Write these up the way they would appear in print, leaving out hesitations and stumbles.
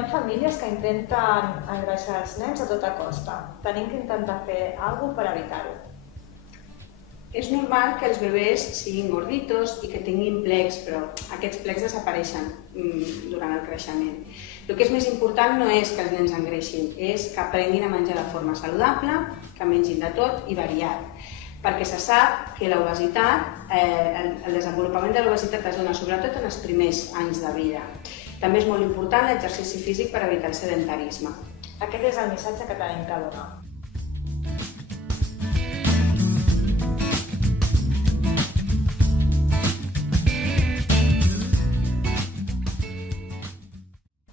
Hi ha famílies que intenten engreixar els nens a tota costa. Tenim que intentar fer alguna cosa per evitar-ho. És normal que els bebès siguin gorditos i que tinguin plecs, però aquests plecs desapareixen durant el creixement. El que és més important no és que els nens engreixin, és que aprenguin a menjar de forma saludable, que mengin de tot i variat, perquè se sap que l'obesitat, el desenvolupament de l'obesitat es dona sobretot en els primers anys de vida. També és molt important l'exercici físic per evitar el sedentarisme. Aquest és el missatge que tenim que donar.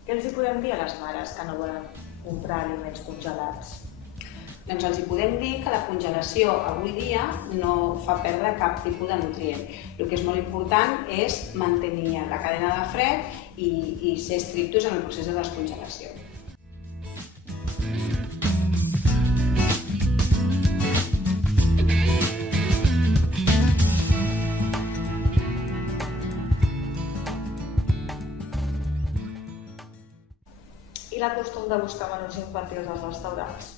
Què els podem dir a les mares que no volen comprar aliments congelats? Doncs els podem dir que la congelació avui dia no fa perdre cap tipus de nutrient. El que és molt important és mantenir la cadena de fred i ser estrictos en el procés de descongelació. I la costum de buscar menús infantils als restaurants?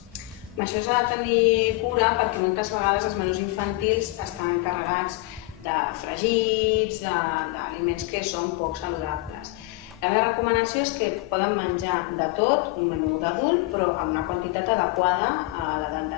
Amb això s'ha de tenir cura perquè moltes vegades els menús infantils estan carregats de fregits, d'aliments que són poc saludables. La meva recomanació és que poden menjar de tot, un menú d'adult, però amb una quantitat adequada a l'edat